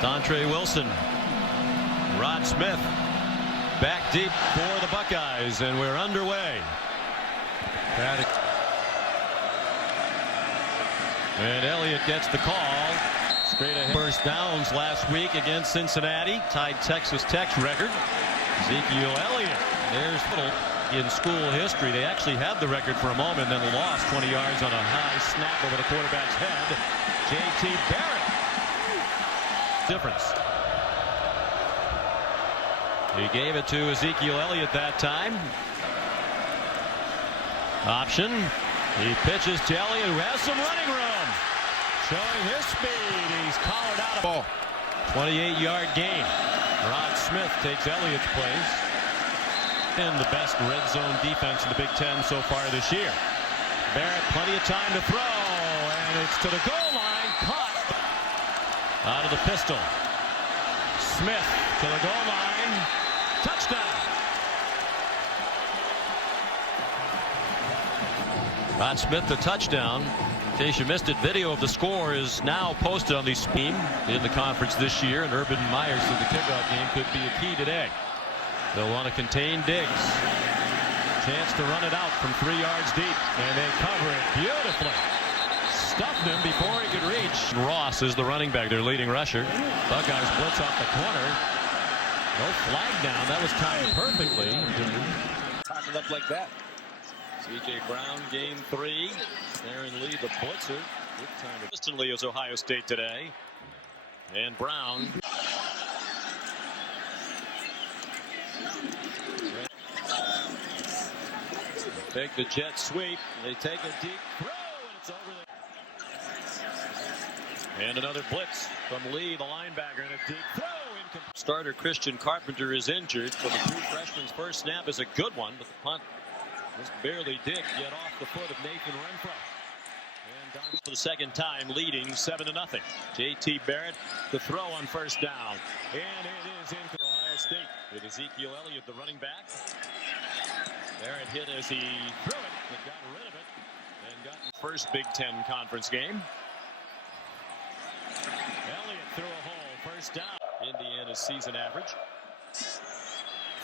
Dontre Wilson. Rod Smith back deep for the Buckeyes, and we're underway. And Elliott gets the call. Straight ahead. First downs last week against Cincinnati, tied Texas Tech's record. Ezekiel Elliott, there's little in school history. They actually had the record for a moment, then lost 20 yards on a high snap over the quarterback's head. J.T. Barrett. Difference. He gave it to Ezekiel Elliott that time. Option. He pitches to Elliott, who has some running room. Showing his speed. He's collared out of ball. 28-yard gain. Rod Smith takes Elliott's place. And the best red zone defense in the Big Ten so far this year. Barrett, plenty of time to throw, and it's to the goal line. Caught. Out of the pistol. Smith to the goal line. Touchdown. Rod Smith, the touchdown. In case you missed it, video of the score is now posted on the Steam in the conference this year, and Urban Meyer said the kickoff game could be a key today. They'll want to contain Diggs. Chance to run it out from 3 yards deep, and they cover it beautifully. Stuffed him before he could reach. Ross is the running back, their leading rusher. Buckeyes blitz off the corner. No flag down. That was timed perfectly. Time it up like that. C.J. Brown, game 3. Aaron Lee, the blitzer. Good time. Consistently is Ohio State today. And Brown. Take the jet sweep. They take a deep throw, and it's over there. And another blitz from Lee, the linebacker, and a deep throw. Starter Christian Carpenter is injured, so the true freshman's first snap is a good one, but the punt just barely did get off the foot of Nathan Renfro. And down for the second time, leading 7-0. J.T. Barrett to throw on first down. And it is in for Ohio State with Ezekiel Elliott, the running back. Barrett hit as he threw it, but got rid of it and got the first Big Ten conference game. Elliott threw a hole, first down. Indiana's season average.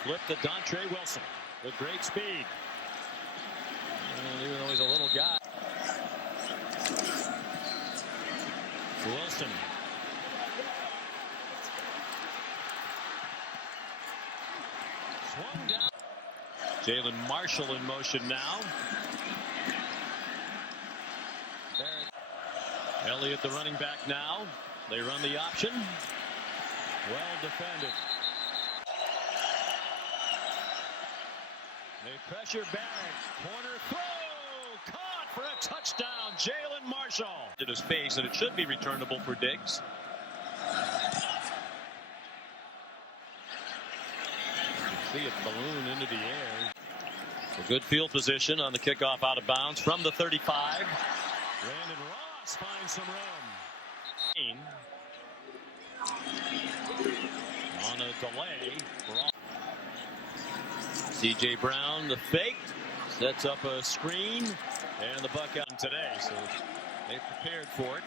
Flip to Dontre Wilson with great speed. And even though he's a little guy. Wilson. Swung down. Jalen Marshall in motion now. Barrett. Elliott, the running back now. They run the option. Well defended. They pressure Barrett. Corner throw. Caught for a touchdown. Jalen Marshall. To his face, and it should be returnable for Diggs. See it balloon into the air. A good field position on the kickoff out of bounds from the 35. Brandon Ross finds some room. On a delay. C.J. Brown, the fake, sets up a screen, and the Buckeyes today, so they prepared for it.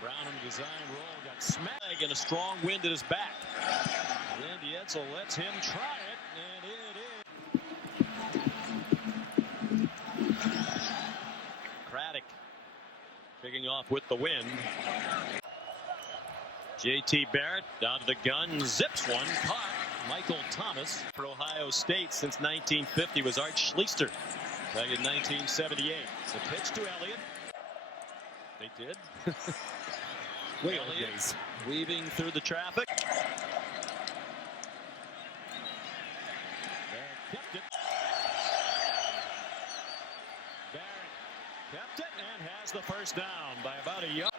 Brown in the design roll got smacked, and a strong wind at his back. Randy Edsall lets him try it, and it is. Craddock picking off with the wind. J.T. Barrett down to the gun, zips one, caught. Michael Thomas for Ohio State since 1950 was Art Schlichter back in 1978. The pitch to Elliott. They did. Elliott weaving through the traffic. Barrett kept it. Barrett kept it and has the first down by about a yard.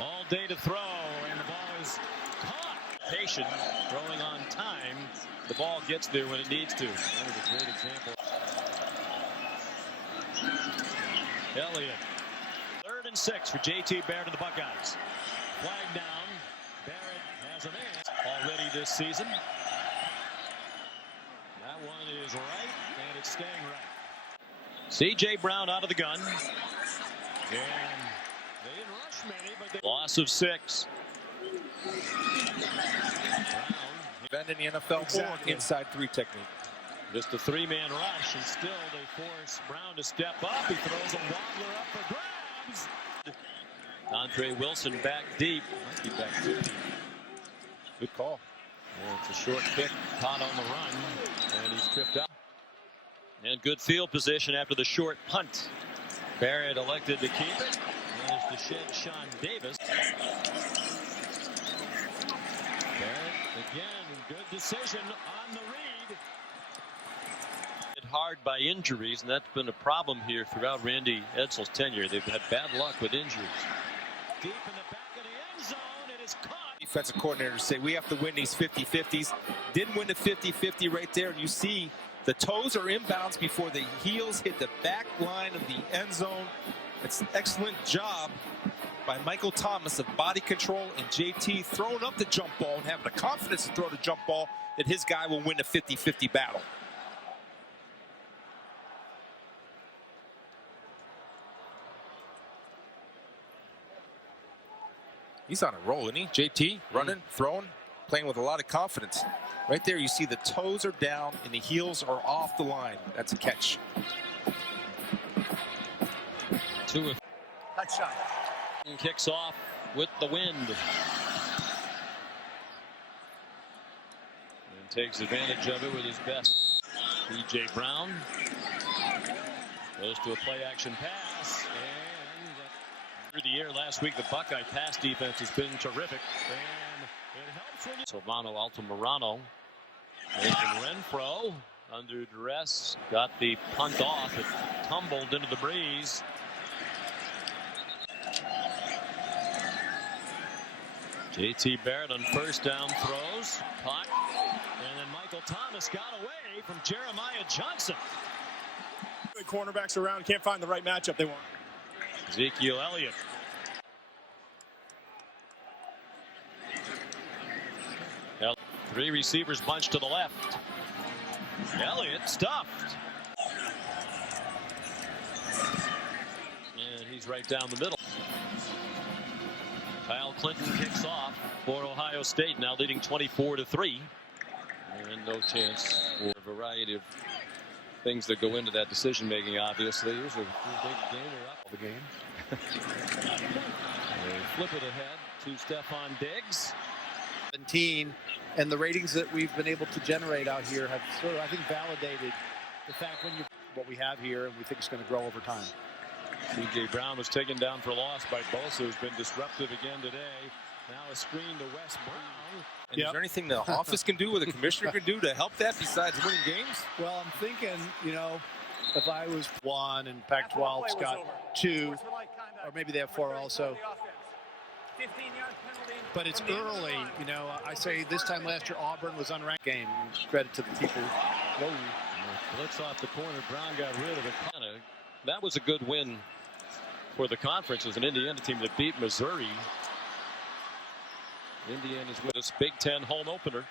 All day to throw, and the ball is caught. Patient, throwing on time. The ball gets there when it needs to. That was a great example. Elliott. 3rd and 6 for J.T. Barrett of the Buckeyes. Flag down. Barrett has a man already this season. That one is right, and it's staying right. C.J. Brown out of the gun. And didn't rush many, but they... Loss of 6. Bend in the NFL Exactly. or inside 3 technique. Just a 3-man rush, and still they force Brown to step up. He throws a wobbler up for grabs. Andre Wilson back deep. Might be back deep. Good call. And it's a short kick, caught on the run, and he's tripped up. And good field position after the short punt. Barrett elected to keep it. There's to shed Sean Davis. Barrett again, good decision on the read. Hard by injuries, and that's been a problem here throughout Randy Edsall's tenure. They've had bad luck with injuries. Deep in the back of the end zone, it is caught. Defensive coordinators say we have to win these 50-50s. Didn't win the 50-50 right there, and you see the toes are inbounds before the heels hit the back line of the end zone. It's an excellent job by Michael Thomas of body control and JT throwing up the jump ball and having the confidence to throw the jump ball that his guy will win the 50-50 battle. He's on a roll, isn't he? JT running, throwing, playing with a lot of confidence. Right there, you see the toes are down and the heels are off the line. That's a catch. Touchdown. And kicks off with the wind. And takes advantage of it with his best. B.J. Brown goes to a play-action pass. Through the air last week, the Buckeye pass defense has been terrific, and it helps when you... Silvano Altamirano, Nathan Renfro under duress, got the punt off. It tumbled into the breeze. J.T. Barrett on first down throws, caught, and then Michael Thomas got away from Jeremiah Johnson. The cornerbacks around can't find the right matchup they want. Ezekiel Elliott. Three receivers bunched to the left. Elliott stuffed. And he's right down the middle. Kyle Clinton kicks off for Ohio State, now leading 24-3. And no chance for a variety of things that go into that decision making, obviously. Here's a big gainer up the game. They flip it ahead to Stephon Diggs. 17, and the ratings that we've been able to generate out here have sort of, I think, validated the fact when you what we have here, and we think it's going to grow over time. C.J. Brown was taken down for loss by Bosa, who's been disruptive again today. Now a screen to Wes Brown. And is there anything the office can do or the commissioner can do to help that besides winning games? Well, I'm thinking, you know, if I was 1 and Pac-12's got 2, or maybe they have 4 also. But it's early, you know. I say this time last year Auburn was unranked game. Credit to the people. Whoa. Blitz off the corner. Brown got rid of it. That was a good win for the conference. It was an Indiana team that beat Missouri. Indiana's with us. Big Ten home opener.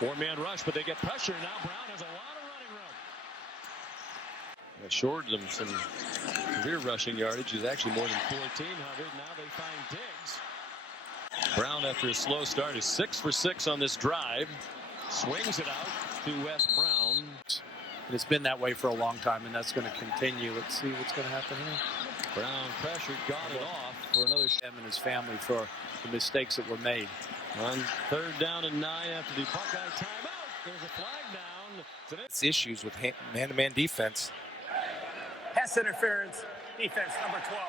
4-man rush, but they get pressure. Now Brown has a lot of running room. Assured them some career rushing yardage. Is actually more than 1400. Now they find Diggs. Brown, after a slow start, is 6 for 6 on this drive. Swings it out to Wes Brown. And it's been that way for a long time, and that's going to continue. Let's see what's going to happen here. Brown pressured, got it off for another shot. Him and his family for the mistakes that were made. On 3rd down and 9 after the Buckeye timeout. There's a flag down. It's issues with man-to-man defense. Pass interference, defense number 12.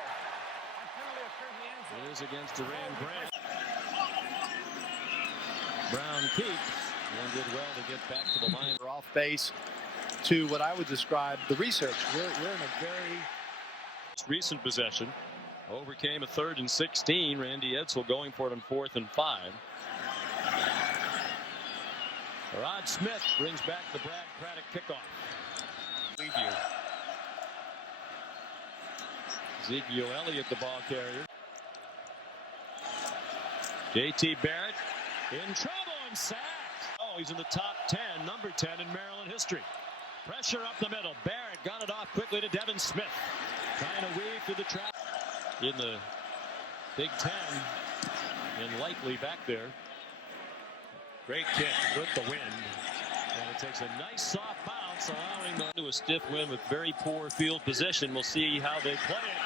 It is against Duran Grant. Brown keeps and did well to get back to the line. We're off base to what I would describe the research. We're in a very recent possession. Overcame a 3rd and 16. Randy Edsall going for it on 4th and 5. Rod Smith brings back the Brad Craddock kickoff. Leave you. Ezekiel Elliott, the ball carrier. J.T. Barrett in trouble and sacked. Oh, he's in the top 10, number 10 in Maryland history. Pressure up the middle. Barrett got it off quickly to Devin Smith. Trying to weave through the trap. in the Big Ten, and Likely back there. Great kick with the wind, and it takes a nice soft bounce, allowing them to a stiff wind with very poor field position. We'll see how they play it.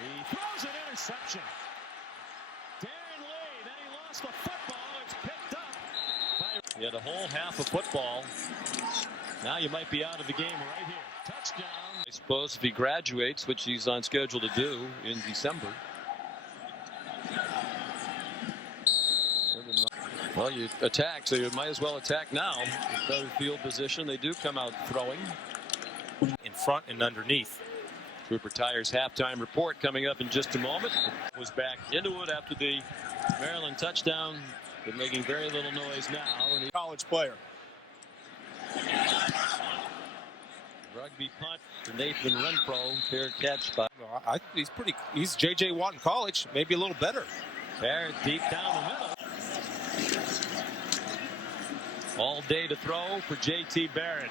He throws an interception. Darren Lee, then he lost the football. It's picked up by... He had a whole half of football. Now you might be out of the game right here. Touchdown. I suppose if he graduates, which he's on schedule to do in December. Well, you attack, so you might as well attack now. With better field position, they do come out throwing. In front and underneath. Trooper Tires halftime report coming up in just a moment. Was back into it after the Maryland touchdown. Been making very little noise now. And College player. Rugby punt to Nathan Renfro. Fair catch by He's J.J. Watt in college, maybe a little better. Barrett deep down the middle. All day to throw for J.T. Barrett.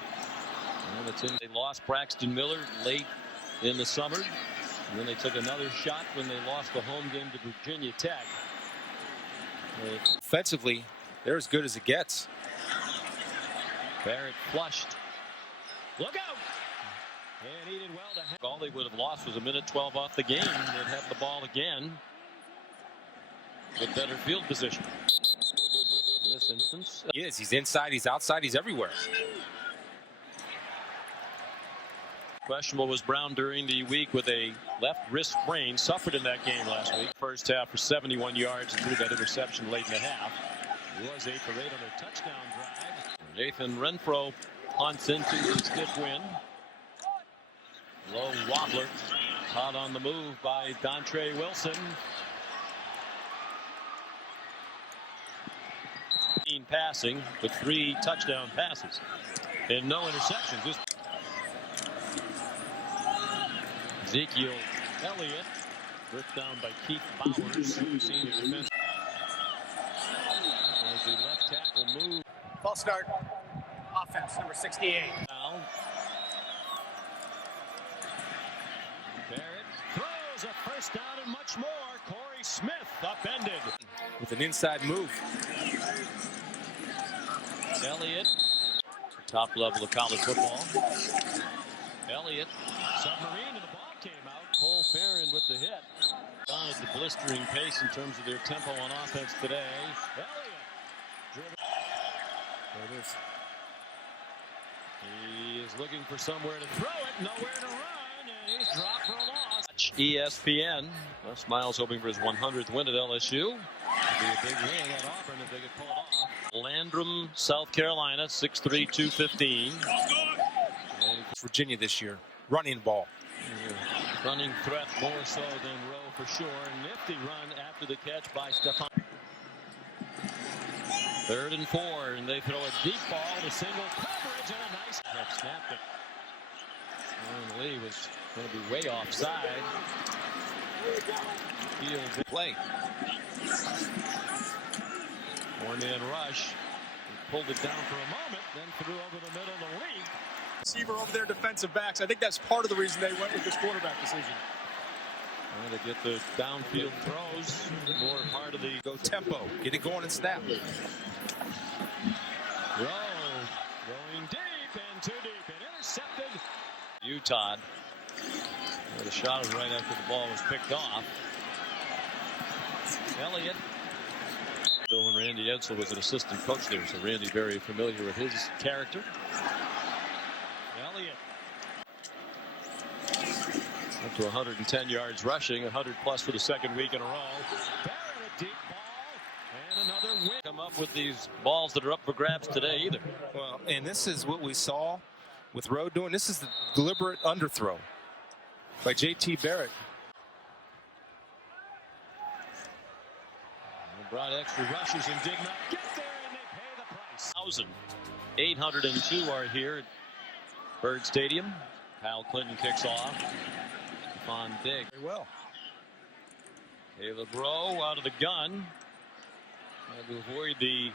And it's in. They lost Braxton Miller late in the summer. And then they took another shot when they lost the home game to Virginia Tech. Offensively, they're as good as it gets. Barrett flushed. Look out! And he did well to have. All they would have lost was a minute 12 off the game. They'd have the ball again with better field position. In this instance, He is. He's inside. He's outside. He's everywhere. questionable was Brown during the week with a left wrist sprain. Suffered in that game last week. First half for 71 yards and threw that interception late in the half. He was 8 for 8 on their touchdown drive. Nathan Renfro punts into the stiff wind. Low wobbler. Caught on the move by Dontre Wilson. Passing with 3 touchdown passes and no interceptions. Just Ezekiel Elliott ripped down by Keith Bowers, senior defense. As the left tackle move. False start. Offense number 68. Now Barrett throws a first down and much more. Corey Smith upended With an inside move. Elliott, top level of college football. Elliott, submarine, and the ball came out. Cole Farron with the hit. Gone at the blistering pace in terms of their tempo on offense today. Elliott, driven. There it is. He is looking for somewhere to throw it, nowhere to run, and he's dropped for a loss. ESPN. Les Miles hoping for his 100th win at LSU. It'd be a big win at Auburn if they could pull it off. Landrum, South Carolina, 6'3", 215. Virginia this year, running ball. Running threat more so than Rowe for sure. Nifty run after the catch by Stephon. 3rd and 4, and they throw a deep ball to single coverage and a nice snapped it. Aaron Lee was going to be way offside. Field play. 4-man rush. He pulled it down for a moment, then threw over the middle of the league. Receiver over their defensive backs. I think that's part of the reason they went with this quarterback decision. And they get the downfield throws. More part of the Go tempo. Get it going and snap. Rowe going deep and too deep and intercepted. Utah. The shot was right after the ball was picked off. Elliott. Bill and Randy Edsel was an assistant coach there, so Randy very familiar with his character. Elliott up to 110 yards rushing, 100 plus for the 2nd week in a row. Barrett a deep ball and another win. Come up with these balls that are up for grabs today either. Well, and this is what we saw with Rowe doing. This is the deliberate underthrow by J.T. Barrett. Brought extra rushers and did not get there, and they pay the price. 1,802 are here at Bird Stadium. Kyle Clinton kicks off. Stephon Diggs. Very well. Caleb Rowe out of the gun. Had to avoid the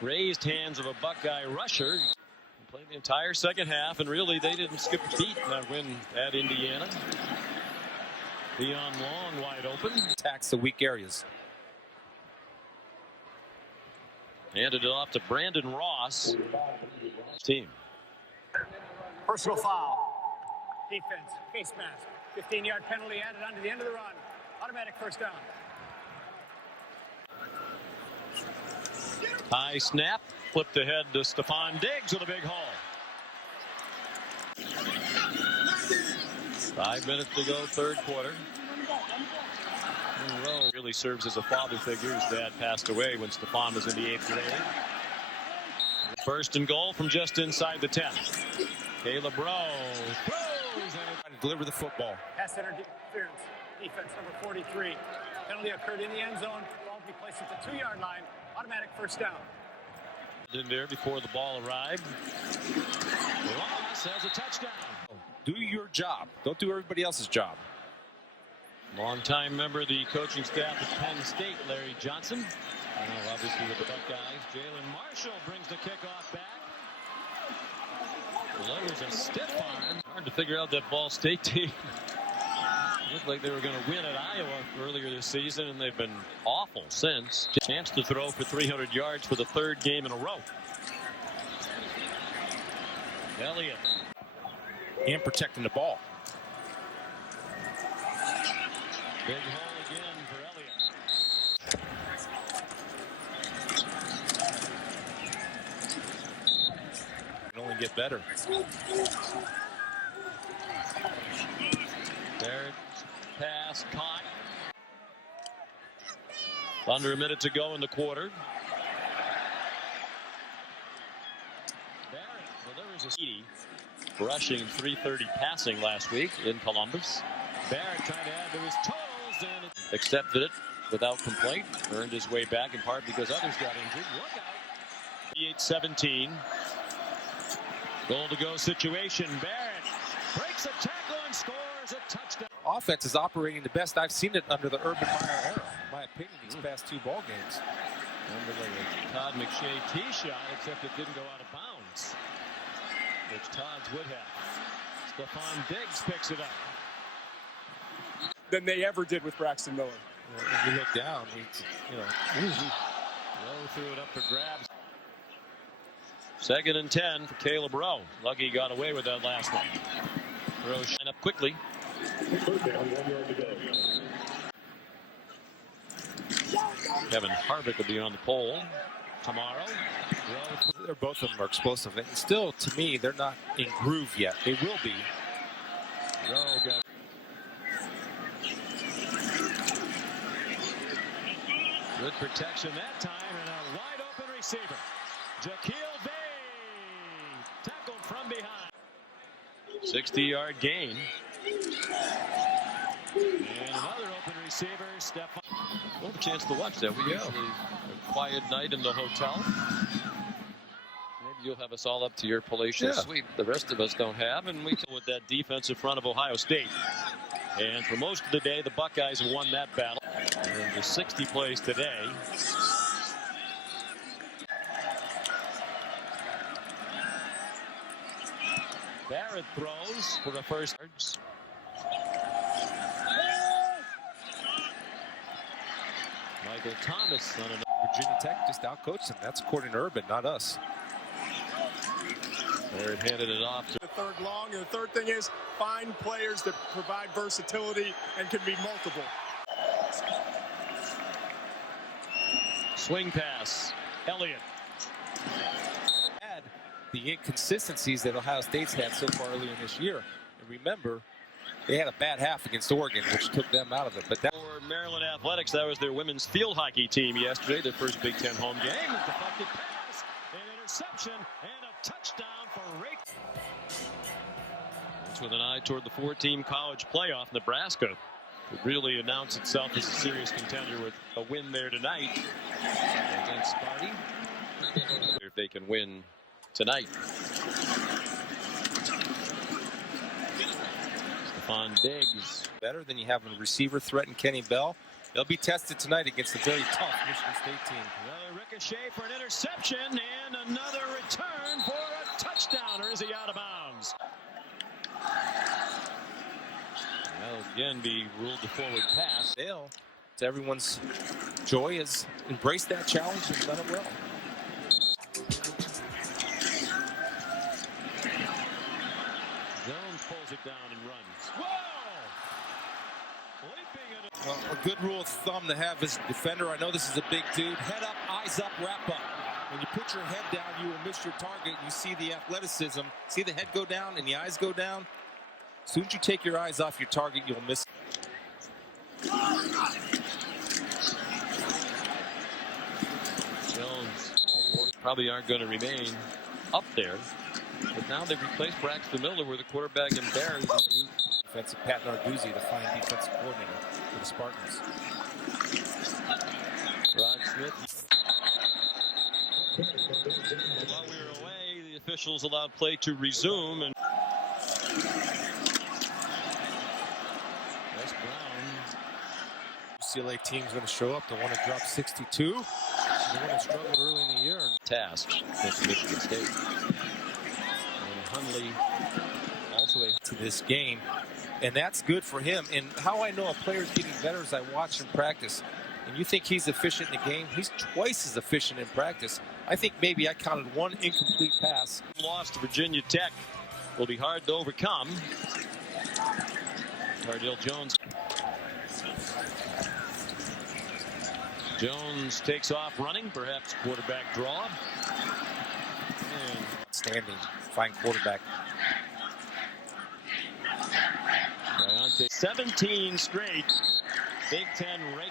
raised hands of a Buckeye rusher. He played the entire 2nd half, and really they didn't skip a beat in that win at Indiana. Leon Long wide open. Attacks the weak areas. Handed it off to Brandon Ross. Team. Personal foul. Defense, face mask. 15-yard penalty added onto the end of the run. Automatic first down. High snap. Flipped ahead to Stephon Diggs with a big haul. 5 minutes to go, third quarter. Monroe really serves as a father figure. His dad passed away when Stephon was in the 8th grade. First and goal from just inside the 10. Caleb Rowe throws and Deliver the football. Pass interference. Defense number 43. Penalty occurred in the end zone. Ball will be placed at the 2-yard line. Automatic first down. in there before the ball arrived. Ross has a touchdown. Do your job. Don't do everybody else's job. Longtime member of the coaching staff at Penn State, Larry Johnson. Now, obviously with the Buckeyes, Jalen Marshall brings the kickoff back. Delivers a stiff arm. Hard to figure out that Ball State team. Looked like they were going to win at Iowa earlier this season, and they've been awful since. Chance to throw for 300 yards for the third game in a row. Elliott. And protecting the ball. Big hole again for Elliott. Can only get better. Barrett pass caught. Under a minute to go in the quarter. Barrett delivers a speedy. Rushing 330 passing last week in Columbus. Barrett trying to add to his totals and accepted it without complaint. Earned his way back in part because others got injured. Look out. 38-17. Goal to go situation. Barrett breaks a tackle and scores a touchdown. Offense is operating the best I've seen it under the Urban Meyer era, in my opinion, these past two ball games. Remember the Todd McShay tee shot, except it didn't go out of bounds, which Todd's would have. Stephon Diggs picks it up. Than they ever did with Braxton Miller. If you look down, Rowe threw it up for grabs. 2nd and 10 for Caleb Rowe. Lucky got away with that last one. Rowe shine up quickly. Kevin Harvick will be on the pole tomorrow. they're both of them are explosive. And still, to me, they're not in groove yet. They will be. Rowe got good protection that time and a wide open receiver. Jaquil Bay tackled from behind. 60-yard gain. And another open receiver, Stephon. We'll have a chance to watch that. We usually a quiet night in the hotel. Maybe you'll have us all up to your palatial suite. The rest of us don't have, and we can with that defense in front of Ohio State. And for most of the day, the Buckeyes have won that battle. And the 60 plays today. Barrett throws for the first. Michael Thomas on another. Virginia Tech just outcoached them. That's according to Urban, not us. Barrett handed it off to The third long, and the third thing is find players that provide versatility and can be multiple. swing pass. Elliott. Add the inconsistencies that Ohio State's had so far early in this year. And remember, they had a bad half against Oregon, which took them out of it. But that For Maryland Athletics, that was their women's field hockey team yesterday, their first Big Ten home game. Deflected pass, an interception, and a touchdown for Rake. That's with an eye toward the 4-team college playoff. Nebraska could really announce itself as a serious contender with a win there tonight against Sparty. If they can win tonight. Stephon Diggs. better than you have a receiver threat in Kenny Bell. They'll be tested tonight against a very tough Michigan State team. Another ricochet for an interception and another return for a touchdown. Or is he out of bounds? That'll again be ruled the forward pass. Dale, to everyone's joy, has embraced that challenge and done it well. Jones pulls it down and runs. Whoa! Leaping at it. Well, a good rule of thumb to have as a defender. I know this is a big dude. Head up, eyes up, wrap up. When you put your head down, you will miss your target. You see the athleticism. See the head go down and the eyes go down. As soon as you take your eyes off your target, you'll miss. Jones probably aren't going to remain up there. But now they've replaced Braxton Miller with a quarterback in Bears. Defensive Pat Narduzzi, the fine defensive coordinator for the Spartans. Rod Smith. While we were away, the officials allowed play to resume. And Wes Brown. UCLA team's going to show up. They want to drop 62. They want to struggle early in the year. Task against Michigan State. And Hundley also to this game, and that's good for him. And how I know a player's getting better is I watch him practice. And you think he's efficient in the game, he's twice as efficient in practice. I think maybe I counted one incomplete pass. Loss to Virginia Tech will be hard to overcome. Cardale Jones. Jones takes off running, perhaps quarterback draw. And Standing, fine quarterback. 17 straight Big Ten ranked.